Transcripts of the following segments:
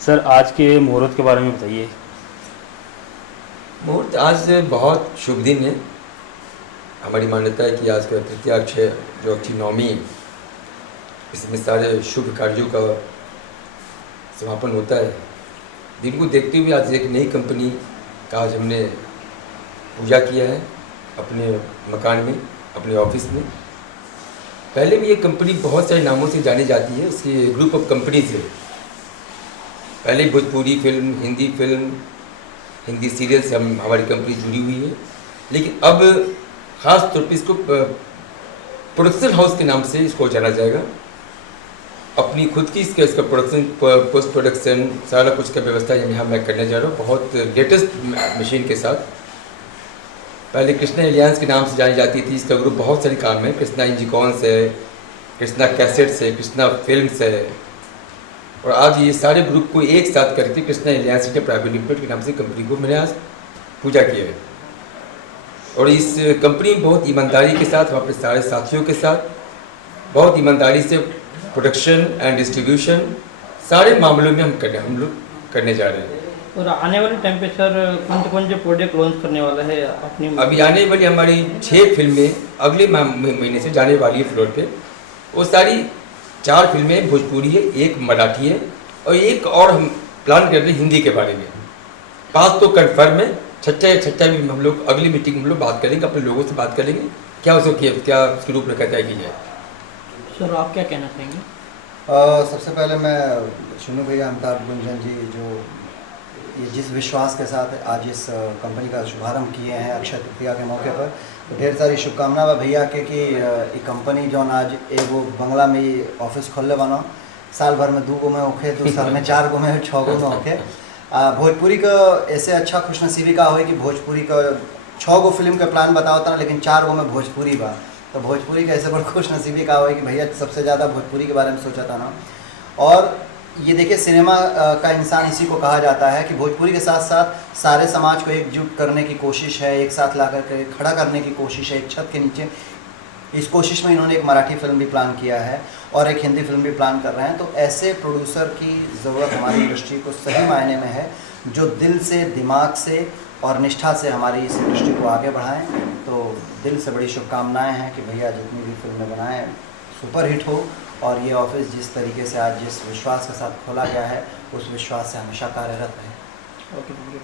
Sir आज के मुहूर्त के बारे में बताइए। मुहूर्त आज बहुत शुभ दिन है। हमारी मान्यता है कि आज का तृतीया अक्षय जो अक्षय नवमी, इसमें सारे शुभ कार्यों का समापन होता है। दिन को देखते हुए आज एक नई कंपनी का आज हमने पूजा किया है अपने मकान में, अपने ऑफिस में। पहले भी ये कंपनी बहुत सारे नामों से जानी जाती है, इसकी ग्रुप ऑफ कंपनीज है। पहले Bhojpuri film, Hindi film, Hindi serial से हमारी कंपनी जुड़ी हुई है, लेकिन अब ख़ास तौर पे इसको प्रोडक्शन हाउस के नाम से इसको जाना जाएगा। अपनी खुद की इसका प्रोडक्शन, पोस्ट प्रोडक्शन, सारा कुछ का व्यवस्था यहाँ मैं करने जा रहा हूँ बहुत लेटेस्ट मशीन के साथ। पहले कृष्णा एलियंस के नाम से जानी जाती थी। इसका ग्रुप बहुत सारे काम है, कृष्णा इंजिकॉन्स है, कृष्णा कैसेट्स है, कृष्णा फिल्म्स है, और आज ये सारे ग्रुप को एक साथ करके कृष्णा एलियंस प्राइवेट लिमिटेड के नाम से कंपनी को मैंने आज पूजा किया है। और इस कंपनी में बहुत ईमानदारी के साथ, अपने सारे साथियों के साथ बहुत ईमानदारी से प्रोडक्शन एंड डिस्ट्रीब्यूशन सारे मामलों में हम लोग करने जा रहे हैं। और आने वाले टाइम पे सर कौन से प्रोजेक्ट लॉन्च करने वाला है अपनी? अभी आने वाली हमारी 6 फिल्में अगले महीने से जाने वाली है फ्लोर पे। वो सारी 4 फिल्में भोजपुरी है, 1 मराठी है, और 1 और हम प्लान कर रहे हैं हिंदी के बारे में। 5 तो कन्फर्म है, छठा भी हम लोग अगली मीटिंग में हम लोग बात करेंगे, अपने लोगों से बात करेंगे क्या उसके रूप में कहता है कि जाए। सर आप क्या कहना चाहेंगे? सबसे पहले मैं चुनू भैया, अमिताभ गुंजन जी, जो ये जिस विश्वास के साथ आज इस कंपनी का शुभारंभ किए हैं अक्षय तृतीया के मौके पर, तो ढेर सारी शुभकामना बा भैया के कि ये कंपनी जौन आज एगो बंगला में ऑफिस खोलने बनो, साल भर में 2 गो में होखे, 2 साल में 4 गो में, 6 गो में होखे। भोजपुरी का ऐसे अच्छा खुशनसीबी का हो कि भोजपुरी का 6 गो फिल्म का प्लान बताओ था, लेकिन 4 गो में भोजपुरी बा। तो भोजपुरी का ऐसे बड़ खुशनसीबी का हो कि भैया सबसे ज़्यादा भोजपुरी के बारे में सोचा था ना। और ये देखिए, सिनेमा का इंसान इसी को कहा जाता है कि भोजपुरी के साथ साथ सारे समाज को एकजुट करने की कोशिश है, एक साथ ला कर खड़ा करने की कोशिश है एक छत के नीचे। इस कोशिश में इन्होंने एक मराठी फिल्म भी प्लान किया है और एक हिंदी फिल्म भी प्लान कर रहे हैं। तो ऐसे प्रोड्यूसर की ज़रूरत हमारी इंडस्ट्री को सही मायने में है, जो दिल से, दिमाग से और निष्ठा से हमारी इस इंडस्ट्री को आगे बढ़ाएं। तो दिल से बड़ी शुभकामनाएं हैं कि भैया जितनी भी फिल्में बनाएं सुपरहिट हो, और ये ऑफिस जिस तरीके से आज जिस विश्वास के साथ खोला गया है उस विश्वास से हमेशा कार्यरत रहे। Okay, thank you.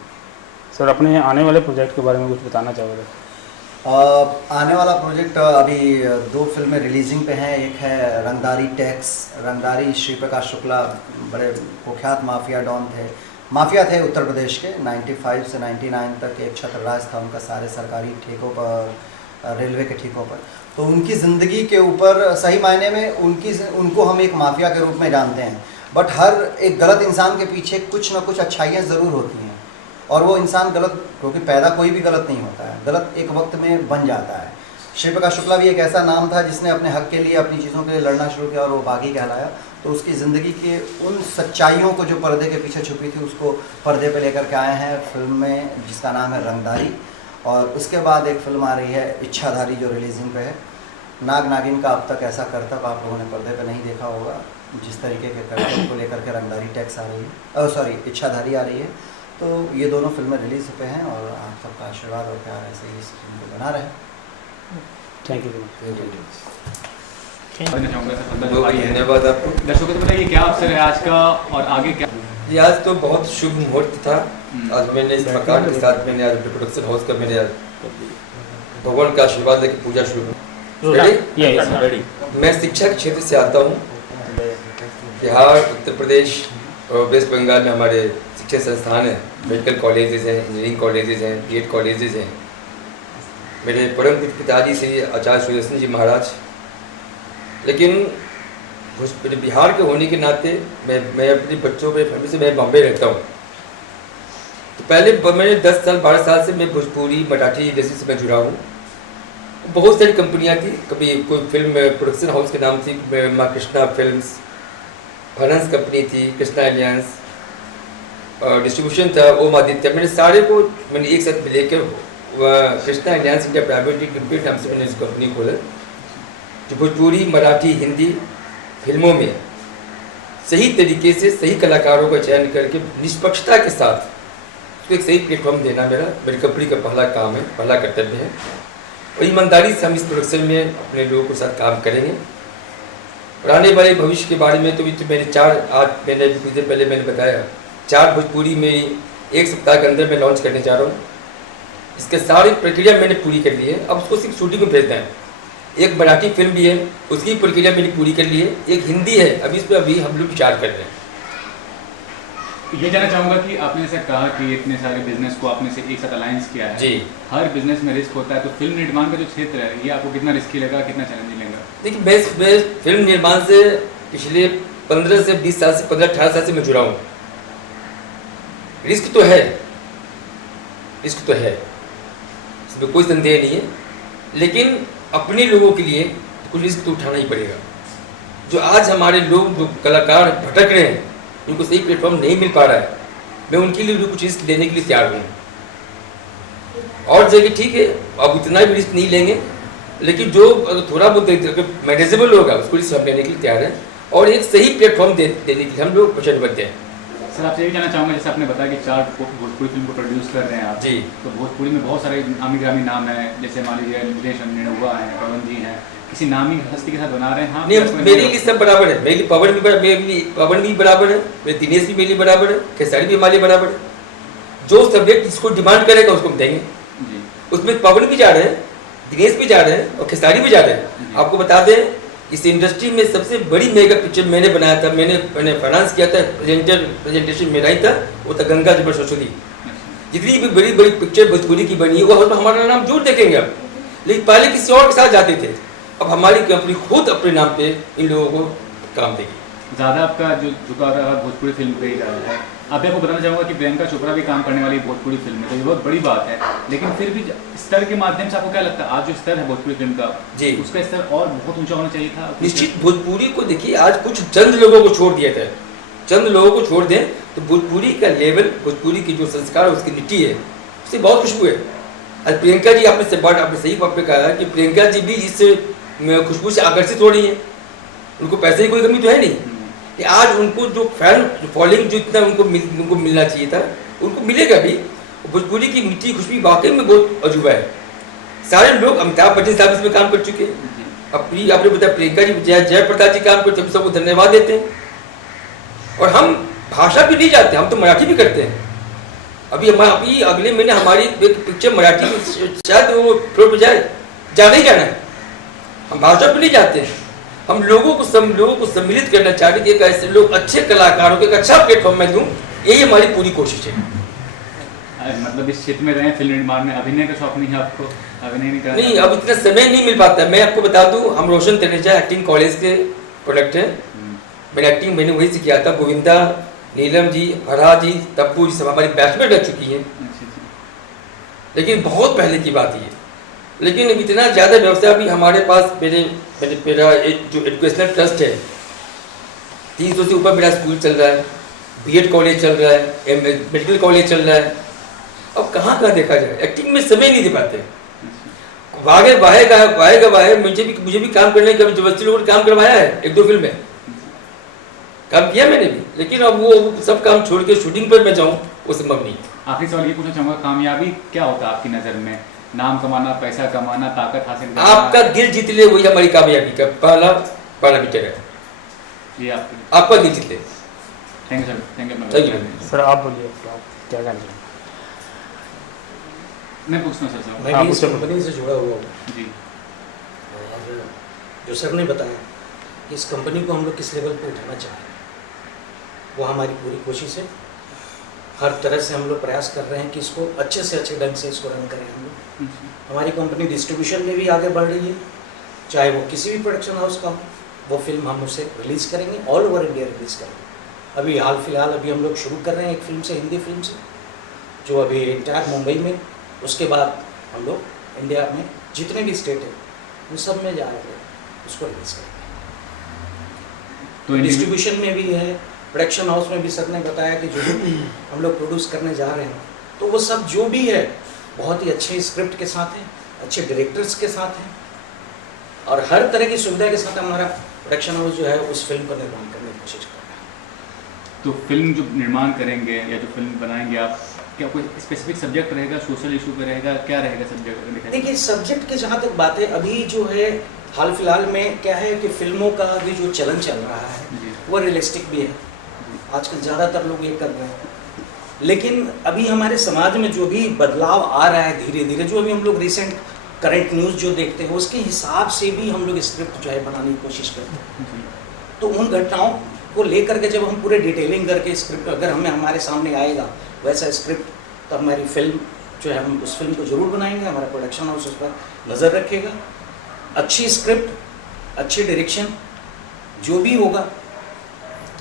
सर अपने आने वाले प्रोजेक्ट के बारे में कुछ बताना चाहोगे? आने वाला प्रोजेक्ट अभी 2 फिल्में रिलीजिंग पे हैं। एक है रंगदारी टैक्स। रंगदारी श्री प्रकाश शुक्ला बड़े कुख्यात माफिया डॉन थे, माफिया थे उत्तर प्रदेश के। 95 से 99 तक एक छत्रराज था उनका सारे सरकारी ठेकों पर, रेलवे के ठेकों पर। तो उनकी ज़िंदगी के ऊपर सही मायने में उनको हम एक माफिया के रूप में जानते हैं, बट हर एक गलत इंसान के पीछे कुछ ना कुछ अच्छाइयाँ ज़रूर होती हैं। और वो इंसान गलत, क्योंकि पैदा कोई भी गलत नहीं होता है, गलत एक वक्त में बन जाता है। श्री प्रकाश शुक्ला भी एक ऐसा नाम था जिसने अपने हक के लिए, अपनी चीज़ों के लिए लड़ना शुरू किया और वो बागी कहलाया। तो उसकी ज़िंदगी के उन सच्चाइयों को जो पर्दे के पीछे छुपी थी, उसको पर्दे पे लेकर के आए हैं फिल्म में, जिसका नाम है रंगदारी। और उसके बाद एक फिल्म आ रही है इच्छाधारी, जो रिलीजिंग पे है। नाग नागिन का अब तक ऐसा करतब आप लोगों ने पर्दे पे नहीं देखा होगा, जिस तरीके के करतब को लेकर के रंगदारी टैक्स आ रही है, सॉरी इच्छाधारी आ रही है। तो ये दोनों फिल्में रिलीज़ पे हैं और आप सबका आशीर्वाद और प्यार ऐसे ही इस फिल्म को बना रहे। Thank you. धन्यवाद आपको। दर्शकों को बताइए क्या अवसर है आज का और आगे क्या? जी आज तो बहुत शुभ मुहूर्त था। आज मैंने इस मकान के साथ मैंने आज प्रोडक्शन हाउस का मैंने भगवान का आशीर्वाद लेकर पूजा शुरू। रेडी? मैं शिक्षा के क्षेत्र से आता हूँ। बिहार, उत्तर प्रदेश और वेस्ट बंगाल में हमारे शिक्षण संस्थान हैं, मेडिकल कॉलेजेस हैं, इंजीनियरिंग कॉलेजेस हैं, बीएड कॉलेजेस हैं। मेरे परम पूज्य पिताजी श्री आचार्य सुदर्शन जी महाराज। लेकिन बिहार के होने के नाते मैं अपने बच्चों में फैमिली से मैं बॉम्बे रहता हूँ। तो पहले मैंने 10 साल 12 साल से मैं भोजपुरी मराठी इंडस्ट्री से मैं जुड़ा हूँ। बहुत सारी कंपनियाँ थी, कभी कोई फिल्म प्रोडक्शन हाउस के नाम थी माँ कृष्णा फिल्म्स, फाइनेंस कंपनी थी कृष्णा एलियंस, डिस्ट्रीब्यूशन था ओम आदित्य। मैंने सारे को मैंने एक साथ लेकर Krishna aliens India private limited नाम से मैंने इस कंपनी खोला, जो भोजपुरी मराठी हिंदी फिल्मों में सही तरीके से सही कलाकारों का चयन करके निष्पक्षता के साथ उसको एक सही प्लेटफॉर्म देना मेरी कंपनी का पहला काम है, पहला कर्तव्य है। और ईमानदारी से हम इस प्रोडक्शन में अपने लोगों के साथ काम करेंगे। और आने वाले भविष्य के बारे में तो मैंने कुछ दिन पहले मैंने बताया 4 भोजपुरी में 1 सप्ताह के अंदर मैं लॉन्च करने जा रहा हूँ। इसके सारी प्रक्रिया मैंने पूरी कर ली है, अब उसको सिर्फ शूटिंग में भेजना है। एक मराठी फिल्म भी है, उसकी प्रक्रिया मैंने पूरी कर ली है। एक हिंदी है, अभी हम लोग विचार कर रहे हैं। ये जानना चाहूँगा कि आपने जैसे कहा कि इतने सारे बिजनेस को आपने से एक साथ अलायंस किया है जी। हर बिजनेस में रिस्क होता है, तो फिल्म निर्माण का जो क्षेत्र है ये आपको कितना रिस्की लगा, कितना चैलेंजिंग लगा? देखिए मैं फिल्म निर्माण से पिछले 15 से 20 साल से 15-18 साल से मैं जुड़ा हूँ। रिस्क तो है, इसमें कोई संदेह नहीं है, लेकिन अपने लोगों के लिए कुछ रिस्क तो उठाना ही पड़ेगा। जो आज हमारे लोग जो कलाकार भटक रहे हैं, उनको सही प्लेटफॉर्म नहीं मिल पा रहा है, मैं उनके लिए भी कुछ रिस्क लेने के लिए तैयार हूँ। और जगह ठीक है, अब इतना भी रिस्क नहीं लेंगे, लेकिन जो थोड़ा बहुत मैनेजेबल होगा उसको रिस्क हम लेने के लिए तैयार है और एक सही प्लेटफॉर्म देने के लिए हम लोग वचनबद्ध हैं। सर आपसे ये जानना चाहूँगा, जैसे आपने बताया कि 4 भोजपुरी फिल्म को प्रोड्यूस कर रहे हैं आप जी। तो भोजपुरी में बहुत सारे नामी ग्रामी नाम हैं, जैसे मान लीजिए निलेश निड़ुआ हैं, पवन जी हैं, किसी नामी हस्ती के साथ बना रहे हैं? हाँ, नहीं, मेरे लिए सब बराबर है। मेरे लिए पवन भी बराबर है, मेरे दिनेश भी मेरे लिए बराबर है, खेसारी भी हमारे लिए बराबर है। जो सब्जेक्ट जिसको डिमांड करेगा उसको हम देंगे। जी। उसमें पवन भी जा रहे हैं, दिनेश भी जा रहे हैं और खेसारी भी जा रहे हैं। आपको बता दें, इस इंडस्ट्री में सबसे बड़ी मेगा पिक्चर मैंने बनाया था, मैंने फाइनेंस किया था, प्रेजेंटेशन मेरा ही था, वो था गंगा जबर सरस्वती। जितनी भी बड़ी बड़ी पिक्चर भोजपुरी की बनी है वो हमारा नाम जरूर देखेंगे आप, लेकिन पहले किसी और के साथ जाते थे, अब हमारी कंपनी खुद अपने नाम पे इन लोगों को काम देगी। ज़्यादा आपका जो झुकाव रहा भोजपुरी फिल्म पे ही रहा है। अब आपको बताना चाहूँगा कि प्रियंका चोपड़ा भी काम करने वाली भोजपुरी फिल्म में, तो ये बहुत बड़ी बात है, लेकिन फिर भी स्तर के माध्यम से आपको क्या लगता है आज जो स्तर है भोजपुरी फिल्म का जी, उसका स्तर और बहुत ऊंचा होना चाहिए था? निश्चित भोजपुरी को देखिए, आज कुछ चंद लोगों को छोड़ दिया था, चंद लोगों को छोड़ दें तो भोजपुरी का लेवल, भोजपुरी की जो संस्कार है, उसकी मिट्टी है, उससे बहुत खुशबू है। आज प्रियंका जी आपने सही बात पे कहा कि प्रियंका जी भी इस खुशबू से आकर्षित हो रही है। उनको पैसे की कोई कमी तो है नहीं कि आज उनको जो फैन फॉलोइंग जो इतना उनको मिलना चाहिए था उनको मिलेगा भी। भोजपुरी की मिट्टी खुशबू वाकई में बहुत अजूबा है। सारे लोग, अमिताभ बच्चन साहब इसमें काम कर चुके हैं, अब आपने बताया प्रियंका जी, जयप्रकाश जी काम करते हैं, सबको धन्यवाद देते हैं। और हम भाषा भी नहीं जाते, हम तो मराठी भी करते हैं। अभी अगले महीने हमारी पिक्चर मराठी में शायद वो फ्लोर पर जाना ही जाना है। हम भाषा पर नहीं जाते हैं, हम लोगों को सम्मिलित करना चाहते हैं कि एक ऐसे लोग, अच्छे कलाकारों को एक अच्छा प्लेटफॉर्म मैं दूँ, यही हमारी पूरी कोशिश है। मतलब इस क्षेत्र में रहे फिल्म निर्माण में, अभिनय का शौक नहीं है आपको? अभिनय नहीं करना? नहीं, अब इतना समय नहीं मिल पाता। मैं आपको बता दूं, हम रोशन तनेजा एक्टिंग कॉलेज के प्रोडक्ट हैं। मैंने वहीं से किया था। गोविंदा, नीलम जी, हरा जी, तप्पू जी सब हमारी बैचमेट रह चुकी हैं, लेकिन बहुत पहले की बात ये। लेकिन इतना ज़्यादा व्यवसाय भी हमारे पास, मेरा जो एजुकेशनल ट्रस्ट है, 300 से ऊपर मेरा स्कूल चल रहा है, बीएड कॉलेज चल रहा है, मेडिकल कॉलेज चल रहा है। अब कहाँ देखा जाए, एक्टिंग में समय नहीं दे पाते। वाहे मुझे भी काम करने का जबरदस्ती लोगों ने काम करवाया है, 1-2 फिल्म में काम किया मैंने भी, लेकिन अब वो सब काम छोड़ के शूटिंग पर मैं जाऊँ वो संभव नहीं। आखिरी सवाल ये पूछना चाहूँगा, कामयाबी क्या होता है आपकी नज़र में? नाम कमाना, पैसा कमाना, ताकत हासिल करना? आपका दिल जीत ले, वही हमारी कामयाबी का पहला पैरामीटर है। ये आपका दिल जीत ले। Thank you sir, thank you sir. आप बोलिए, आप क्या कहना चाहेंगे? मैं पूछना सर मैं भी इस कंपनी से जुड़ा हुआ हूँ जी। और जो सर ने बताया कि इस कंपनी को हम लोग किस लेवल पे उठाना चाह रहे हैं, वो हमारी पूरी कोशिश है। हर तरह से हम लोग प्रयास कर रहे हैं कि इसको अच्छे से अच्छे ढंग से इसको रन करें हम लोग। हमारी कंपनी डिस्ट्रीब्यूशन में भी आगे बढ़ रही है, चाहे वो किसी भी प्रोडक्शन हाउस का हो, वो फिल्म हम उसे रिलीज़ करेंगे, ऑल ओवर इंडिया रिलीज़ करेंगे। अभी हाल फिलहाल अभी हम लोग शुरू कर रहे हैं एक फिल्म से, हिंदी फिल्म से, जो अभी इंटायर मुंबई में, उसके बाद हम लोग इंडिया में जितने भी स्टेट हैं उन सब में जा रहे हैं, उसको रिलीज़ करेंगे। तो डिस्ट्रीब्यूशन में भी है, प्रोडक्शन हाउस में भी सर ने बताया कि जो भी हम लोग प्रोड्यूस करने जा रहे हैं, तो वो सब जो भी है बहुत ही अच्छे स्क्रिप्ट के साथ हैं, अच्छे डायरेक्टर्स के साथ हैं, और हर तरह की सुविधा के साथ हमारा प्रोडक्शन हाउस जो है उस फिल्म को निर्माण करने की कोशिश कर रहा है। तो फिल्म जो निर्माण करेंगे या जो फिल्म बनाएंगे आप, क्या कोई स्पेसिफिक सब्जेक्ट रहेगा, सोशल इशू पे रहेगा, क्या रहेगा सब्जेक्ट? देखिए सब्जेक्ट के जहाँ तक बात है, अभी जो है हाल फिलहाल में क्या है कि फिल्मों का अभी जो चलन चल रहा है जी। वो रियलिस्टिक भी है। आजकल ज़्यादातर लोग ये कर रहे हैं, लेकिन अभी हमारे समाज में जो भी बदलाव आ रहा है धीरे धीरे, जो अभी हम लोग रिसेंट करंट न्यूज़ जो देखते हैं उसके हिसाब से भी हम लोग स्क्रिप्ट जो है बनाने की कोशिश करते हैं। जी। तो उन घटनाओं को लेकर के जब हम पूरे डिटेलिंग करके स्क्रिप्ट अगर हमें हमारे सामने आएगा वैसा स्क्रिप्ट, तो हमारी फिल्म जो है हम उस फिल्म को ज़रूर बनाएंगे। हमारा प्रोडक्शन हाउस उस पर नज़र रखेगा। अच्छी स्क्रिप्ट, अच्छी डायरेक्शन जो भी होगा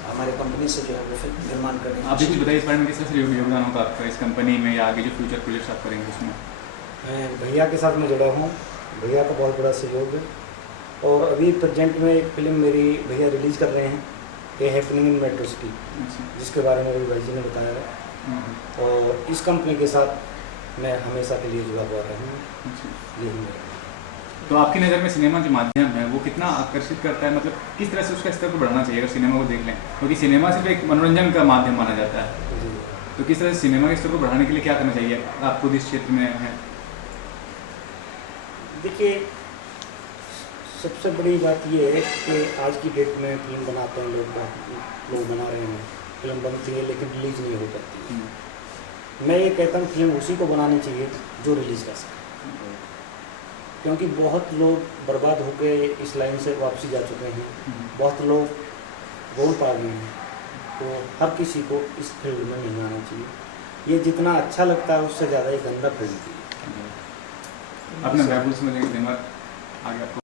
हमारे कंपनी से जो है वो फिल्म निर्माण करेंगे। आप भी कुछ बताइए इस बारे में, किस तरह से योगदान होगा आपका इस कंपनी में या आगे जो फ्यूचर प्रोजेक्ट्स आप करेंगे उसमें? मैं भैया के साथ में जुड़ा हूँ, भैया का बहुत बड़ा सहयोग है। और अभी प्रेजेंट में एक फिल्म मेरी भैया रिलीज़ कर रहे हैं, ये हैपनिंग इन मेट्रो सिटी, अच्छा। जिसके बारे में अभी भाई जी ने बताया है। और इस कंपनी के साथ मैं हमेशा के लिए जुड़ा हुआ रहा हूँ। अच्छा। यही मेरा। तो आपकी नज़र में सिनेमा जो माध्यम है वो कितना आकर्षित करता है, मतलब किस तरह से उसका स्तर को बढ़ाना चाहिए अगर सिनेमा को देख लें, क्योंकि सिनेमा सिर्फ एक मनोरंजन का माध्यम माना जाता है, जी। तो किस तरह से सिनेमा के स्तर को बढ़ाने के लिए क्या करना चाहिए आप खुद इस क्षेत्र में है? देखिए सबसे बड़ी बात ये है कि आज की डेट में फिल्म बनाते हैं लोग बना रहे हैं, फिल्म बनती है लेकिन रिलीज़ नहीं हो पाती। मैं ये कहता हूँ फिल्म उसी को बनानी चाहिए जो रिलीज़ कर सके, क्योंकि बहुत लोग बर्बाद होकर इस लाइन से वापसी जा चुके हैं, बहुत लोग गोल पा गए हैं। तो हर किसी को इस फील्ड में नहीं आना चाहिए। ये जितना अच्छा लगता है उससे ज़्यादा ये गंदा फील्ड है। अपना वैभव समझेंगे दिमाग आगे आपको